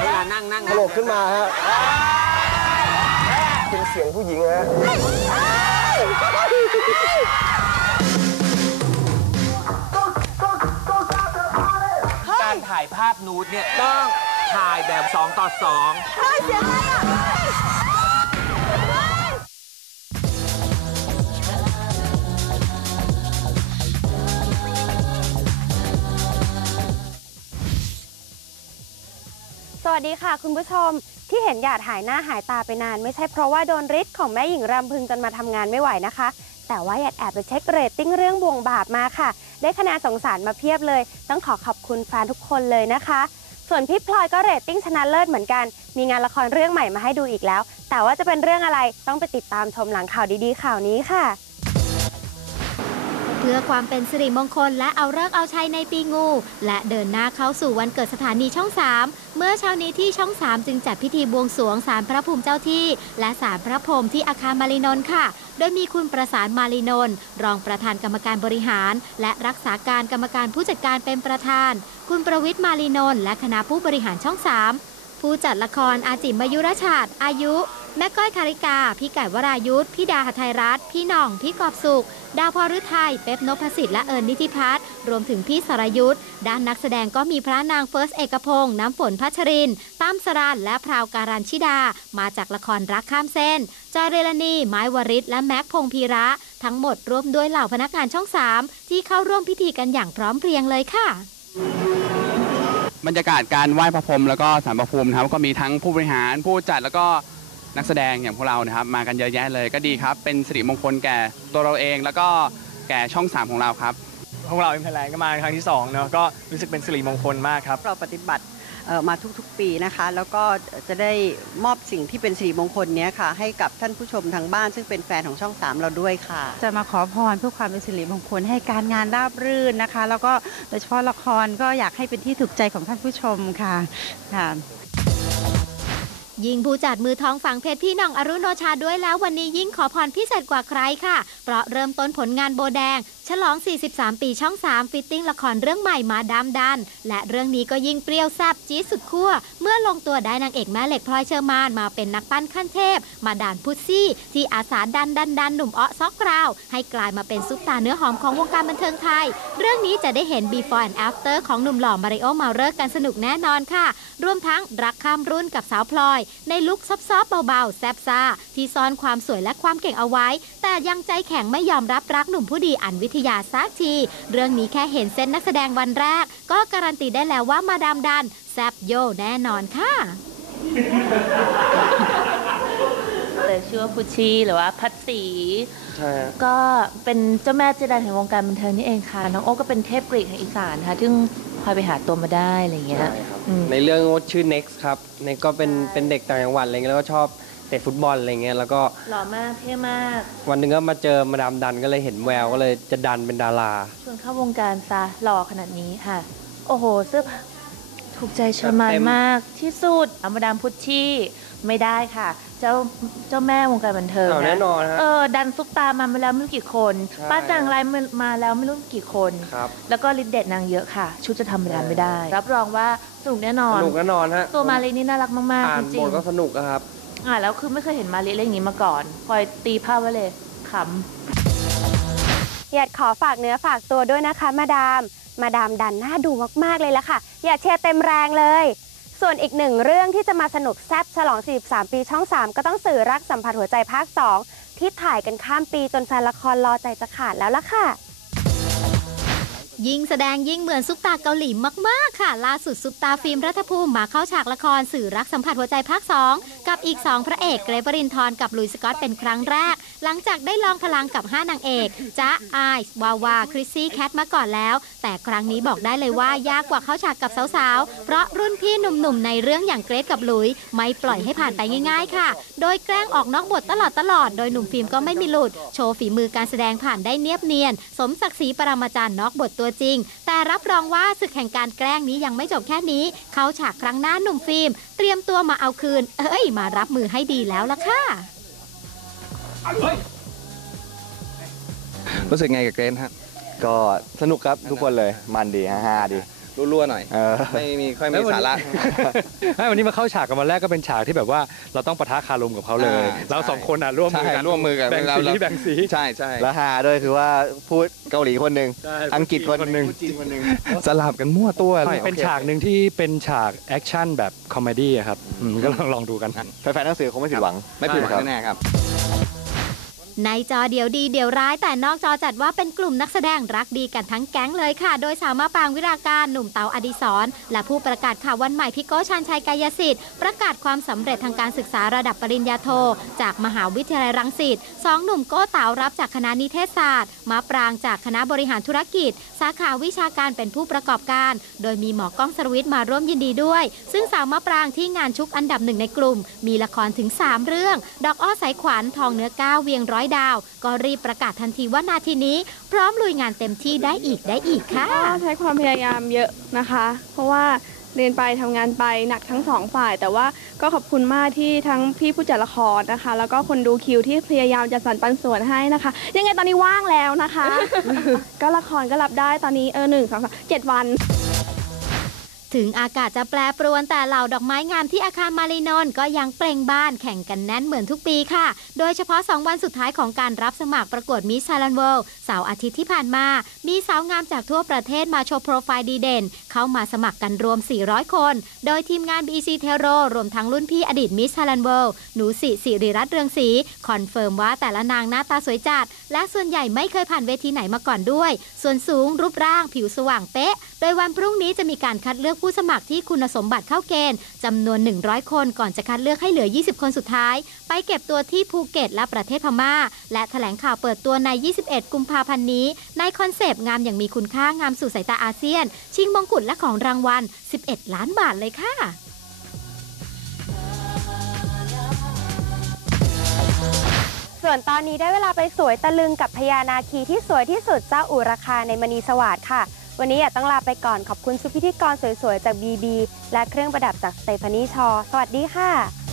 เวลานั่งนั่งตลกขึ้นมาฮะเป็นเสียงผู้หญิงฮะการถ่ายภาพนูดเนี่ยต้องถ่ายแบบ 2 ต่อ2ส วัสดีค่ะ คุณผู้ชมที่เห็นหยาดหายหน้าหายตาไปนาน ไม่ใช่เพราะว่าโดนฤทธิ์ของแม่หญิงรำพึงจนมาทำงานไม่ไหวนะคะ แต่ว่าหยาดแอบไปเช็คเรตติ้งเรื่องบวงบาปมาค่ะ ได้คะแนนสงสารมาเพียบเลย ต้องขอขอบคุณแฟนทุกคนเลยนะคะ ส่วนพี่พลอยก็เรตติ้งชนะเลิศเหมือนกัน มีงานละครเรื่องใหม่มาให้ดูอีกแล้ว แต่ว่าจะเป็นเรื่องอะไรต้องไปติดตามชมหลังข่าวดีๆข่าวนี้ค่ะ พื่อความเป็นสิริมงคลและเอาเลิกเอาชัยในปีงู และเดินหน้าเข้าสู่วันเกิดสถานีช่อง 3 เมื่อเช้านี้ที่ช่อง 3 จึงจัดพิธีบวงสรวงศาลพระภูมิเจ้าที่ และศาลพระพรหมที่อาคารมารีนนท์ค่ะ โดยมีคุณประสานมารีนนท์รองประธานกรรมการบริหาร และรักษาการกรรมการผู้จัดการเป็นประธาน คุณประวิทย์มารีนนท์และคณะผู้บริหารช่อง 3 ผู้จัดละครอาจิมมยุรชาติอายุ แม่ก้อยคาริกา พี่ไก่วรายุทธพี่ดาหทัยรัตน์พี่หน่อง พี่กอบสุข ดาวพรฤทัยเป๊ปนพสิทธิ์และเอิญนิติพัฒน์รวมถึงพี่สรยุทธ์ด้านนักแสดงก็มีพระนางเฟิร์สเอกพงษ์น้ำฝนพัชรินตั้มสรันและพราวการันชิดา มาจากละครรักข้ามเส้น จอยเรลนี ไม้วริศและแม็กพงพีระ ทั้งหมดร่วมด้วยเหล่าพนักงานช่อง 3 ที่เข้าร่วมพิธีกันอย่างพร้อมเพรียงเลยค่ะบรรยากาศการไหว้พระพรหมแล้วก็สารพระภูมินะครับก็มีทั้งผู้บริหารผู้จัดแล้วก็ นักแสดงอย่างพวกเรานะครับมากันเยอะแยะเลยก็ดีครับ เป็นสิริมงคลแก่ตัวเราเอง แล้วก็แก่ช่อง 3 ของเราครับ พวกเราเอ็มไทยแลนด์ก็มาครั้งที่2เนอะก็รู้สึกเป็นสิริมงคลมากครับ เราปฏิบัติเอ่อมาทุกๆปีนะคะ แล้วก็จะได้มอบสิ่งที่เป็นสิริมงคลเนี้ยค่ะ ให้กับท่านผู้ชมทางบ้านซึ่งเป็นแฟนของช่อง 3 เราด้วยค่ะ จะมาขอพรเพื่อความเป็นสิริมงคลให้การงานราบรื่นนะคะ แล้วก็โดยเฉพาะละครก็อยากให้เป็นที่ถูกใจของท่านผู้ชมค่ะค่ะ ยิ่งผู้จัดมือทองฝั่งเพชรพี่น้องอรุโนชาด้วยแล้ววันนี้ยิ่งขอพรพิเศษกว่าใครค่ะ เพราะเริ่มต้นผลงานโบแดง ฉลอง 43 ปีช่อง 3 ฟิตติ้งละครเรื่องใหม่มาดามดัน และเรื่องนี้ก็ยิ่งเปรี้ยวแซบจี๊ดสุดขั้วเมื่อลงตัวได้นางเอกแม่เหล็กพลอยเชอร์มานมาเป็นนักปั้นขั้นเทพ มาดานพุซซี่ ที่อาสาดันดันดันหนุ่มอ้อซอกกราว ให้กลายมาเป็นซุปตาเนื้อหอมของวงการบันเทิงไทย เรื่องนี้จะได้เห็น before and after ของหนุ่มหล่อมาริโอมาเรอร์กันสนุกแน่นอนค่ะรวมทั้งรักข้ามรุ่นกับสาวพลอย ในลุคซอฟๆเบาๆแซบซ่าที่ซ่อนความสวยและความเก่งเอาไว้ แต่ยังใจแข็งไม่ยอมรับรักหนุ่มผู้ดีอันวิทยาสักที เรื่องนี้แค่เห็นเส้นนักแสดงวันแรก ก็การันตีได้แล้วว่ามาดามดันแซบโยแน่นอนค่ะเลยชื่อว่าพุชชีหรือว่าพัดศรีใช่ฮะก็เป็นเจ้าแม่เจดันแห่งวงการบันเทิงนี่เองค่ะ น้องโอ้ก็เป็นเทพกรีกแห่งอีสานค่ะซึ่งพาไปหาตัวมาได้อะไรอย่างเงี้ยใช่ครับอืมในเรื่องชื่อ next ครับ next ก็เป็นเป็นเด็กต่างจังหวัดอะไรเงี้ยแล้วก็ชอบ เตะฟุตบอลอะไรเงี้ยแล้วก็หล่อมากเท่มาก วันหนึ่งก็มาเจอมาดามดันก็เลยเห็นแววก็เลยจะดันเป็นดาราชวนเข้าวงการซะหล่อขนาดนี้ค่ะ โอ้โหเสื้อผ้าถูกใจเชอร์มานเต็มมากที่สุดอมาดามพุชชี่ไม่ได้ค่ะ เจ้าเจ้าแม่วงการบันเทิงเอานะแน่นอนฮะ เออดันซุปตามามาแล้วไม่รู้กี่คน ใช่ป้าจางไรายมาแล้วไม่รู้กี่คน ครับแล้วก็ลิดเด็ดนางเยอะค่ะ ชุดจะทำเวลาไม่ได้ รับรองว่าสนุกแน่นอน สนุกแน่นอนฮะตัวมาลีนี่น่ารักมากอ่านๆจริบงทก็สนุกอะครับๆ อ่าแล้วคือไม่เคยเห็นมาลีเล่นอย่างนี้มาก่อนคอยตีภาพไว้เลยขำอยากขอฝากเนื้อฝากตัวด้วยนะคะ มาดาม มาดามดันหน่าดูมากๆเลยละค่ะ อยากเชียร์เต็มแรงเลย ส่วนอีกหนึ่งเรื่องที่จะมาสนุกแซบฉลอง 43 ปีช่อง 3 ก็ต้องสื่อรักสัมผัสหัวใจภาค 2 ที่ถ่ายกันข้ามปีจนแฟนละครรอใจจะขาดแล้วล่ะค่ะ ยิ่งแสดงยิ่งเหมือนซุปตาเกาหลีมาก ๆ ค่ะ ล่าสุดซุปตาฟิล์มรัฐภูมิมาเข้าฉากละครสื่อรักสัมผัสหัวใจภาค 2 กับอีก 2 พระเอกเกรฟวรินทร์กับลุยสกอตเป็นครั้งแรก หลังจากได้ลองพลังกับ 5 นางเอกจ๊ะไอซ์วาวา คริสซี่แคทมาก่อนแล้ว แต่ครั้งนี้บอกได้เลยว่ายากกว่าเข้าฉากกับสาว ๆ เพราะรุ่นพี่หนุ่ม ๆ ในเรื่องอย่างเกรฟกับลุยไม่ปล่อยให้ผ่านไปง่าย ๆ ค่ะ โดยแกล้งออกนอกบทตลอดตลอดๆโดยหนุ่มฟิล์มก็ไม่มีหลุด โชว์ฝีมือการแสดงผ่านได้เนียบเนียน สมศักดิ์ศรีปรมาจารย์นอกบทตัวจริง แต่รับรองว่าศึกแห่งการแกล้งนี้ยังไม่จบแค่นี้ เขาฉากครั้งหน้าหนุ่มฟิล์ม เตรียมตัวมาเอาคืน เอ้ย มารับมือให้ดีแล้วล่ะค่ะ รู้สึกไงกับเกรนฮะ ก็สนุกครับทุกคนเลย มันดีฮาๆดี รั่วๆหน่อย เออ ไม่มีค่อยแล้มีววันนี้สาระ ไม่วันนี้มาเข้าฉากกันวันแรกก็เป็นฉากที่แบบว่าเราต้องปะทะคารมกับเขาเลย อ่าเราใช่สองคนอะร่วมมือใช่กันร่วมมือกันแบ่งเราสีเรา แบ่งสี ใช่ใช่แล้วฮาด้วยคือว่าพูดเกาหลีคนหนึ่งใช่อังกฤษคนหนึ่งพูดจีนคนหนึ่ง สลับกันมั่วตัวลยเป็นโอคฉากหนึ่งที่เป็นฉากแอคชั่นแบบคอมเมดี้อะครับอืมก็ลองลองดูกัน แฟนๆหนังสือคงไม่ผิดหวัง ไม่ผิดหวังครับแน่ๆครับ ในจอเดียวดีเดียวร้ายแต่นอกจอจัดว่าเป็นกลุ่มนักแสดงรักดีกันทั้งแก๊งเลยค่ะ โดยสาวมะปรางวิราการหนุ่มเตาอดิศรและผู้ประกาศข่าววันใหม่พี่โก้ชันชัยกายสิทธิ์ประกาศความสำเร็จทางการศึกษาระดับปริญญาโท จากมหาวิทยาลัยรังสิตสองหนุ่มโก้เตารับจากคณะนิเทศศาสตร์มะปรางจากคณะบริหารธุรกิจ สาขาวิชาการเป็นผู้ประกอบการ โดยมีหมอก้องสรวิทย์มาร่วมยินดีด้วย ซึ่งสาวมะปรางที่งานชุกอันดับหนึ่งในกลุ่ม มีละครถึง 3 เรื่อง ดอกอ้อสายขวัญทองเนื้อก้าวเวียงร้อยดาว ก็รีบประกาศทันทีว่านาทีนี้ พร้อมลุยงานเต็มที่ได้อีกได้อีกค่ะ ก็ใช้ความพยายามเยอะนะคะ เพราะว่าเรียนไปทำงานไปหนักทั้งสองฝ่าย แต่ว่าก็ขอบคุณมากที่ทั้งพี่ผู้จัดละครนะคะ แล้วก็คนดูคิวที่พยายามจะสรรปันส่วนให้นะคะ ยังไงตอนนี้ว่างแล้วนะคะ ก็ละครก็รับได้ตอนนี้เออหนึ่งสองสามเจ็ดวัน ถึงอากาศจะแปรปรวนแต่เหล่าดอกไม้งามที่อาคารมารีนนก็ยังเปล่งบานแข่งกันแน่นเหมือนทุกปีค่ะ โดยเฉพาะ 2 วันสุดท้ายของการรับสมัครประกวดมิส s ซ i ล n เวิลด์เสาร์อาทิตย์ที่ผ่านมา มีสาวงามจากทั่วประเทศมาโชว์โปรไฟล์ดีเด่น เข้ามาสมัครกันรวม 400 คน โดยทีมงาน BC t e r o รวมทั้งรุ่นพี่อดีตมิส s ซ i ล n เวิลด์หนูสิสิริรัตน์เรืองศรีคอนเฟิร์มว่าแต่ละนางหน้าตาสวยจัดและส่วนใหญ่ไม่เคยผ่านเวทีไหนมาก่อนด้วย ส่วนสูงรูปร่างผิวสว่างเป๊ะ โดยวันพรุ่งนี้จะมีการคัดเลือกผู้สมัครที่คุณสมบัติเข้าเกณฑ์จำนวน 100 คนก่อนจะคัดเลือกให้เหลือ 20 คนสุดท้าย ไปเก็บตัวที่ภูเก็ตและประเทศพม่า และแถลงข่าวเปิดตัวใน 21 กุมภาพันธ์นี้ ในคอนเซปต์งามอย่างมีคุณค่างามสู่สายตาอาเซียน ชิงมงกุฎและของรางวัล 11 ล้านบาทเลยค่ะส่วนตอนนี้ได้เวลาไปสวยตะลึงกับพญานาคีที่สวยที่สุดเจ้าอุราคาในมณีสวัสดค่ะ วันนี้อยากต้องลาไปก่อนขอบคุณชุดพิธีกรสวยๆ จาก BB และเครื่องประดับจากสเตฟานีชอ สวัสดีค่ะ